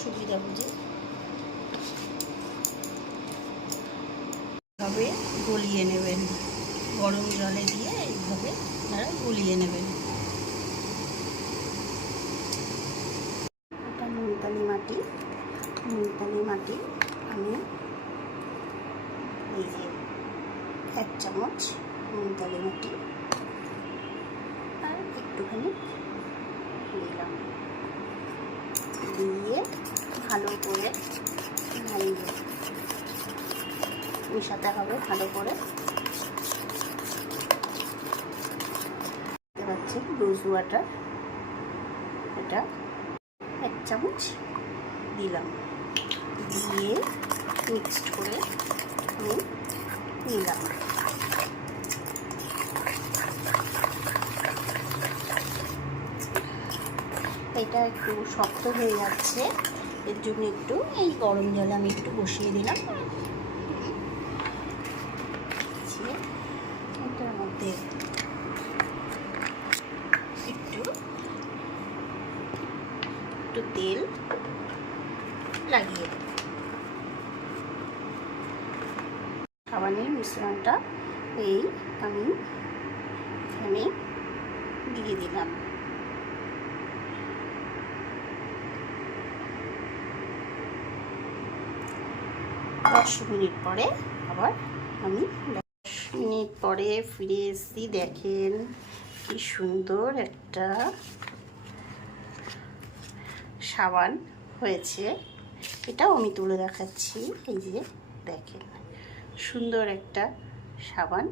সুবিধা বুঝে এইভাবে গলিয়ে নেবেন। গরম জলে দিয়ে এইভাবে আপনারা গলিয়ে নেবেন। এটা মুলতানি মাটি। মুলতানি মাটি আমি এই যে 1 চামচ মুলতানি মাটি আর একটুখানি দিলাম, দিয়ে ভালো করে মিশাতে হবে। ভালো করে দেখতে পাচ্ছেন রোজ ওয়াটার, এটা 1 চামচ দিলাম, দিয়ে মিক্সড করে আমি নিলাম। এটা একটু শক্ত হয়ে যাচ্ছে, এর জন্য একটু এই গরম জলে আমি একটু বসিয়ে দিলাম। এটার মধ্যে একটু তেল লাগিয়ে দেব। সাবানের মিশ্রণটা আমি এখানে দিয়ে দিলাম। 10 মিনিট পরে আবার আমি 10 মিনিট পরে ফিরে এসেছি। দেখেন কি সুন্দর একটা সাবান হয়েছে। এটাও আমি তুলে দেখাচ্ছি। এই যে দেখেন সুন্দর একটা সাবান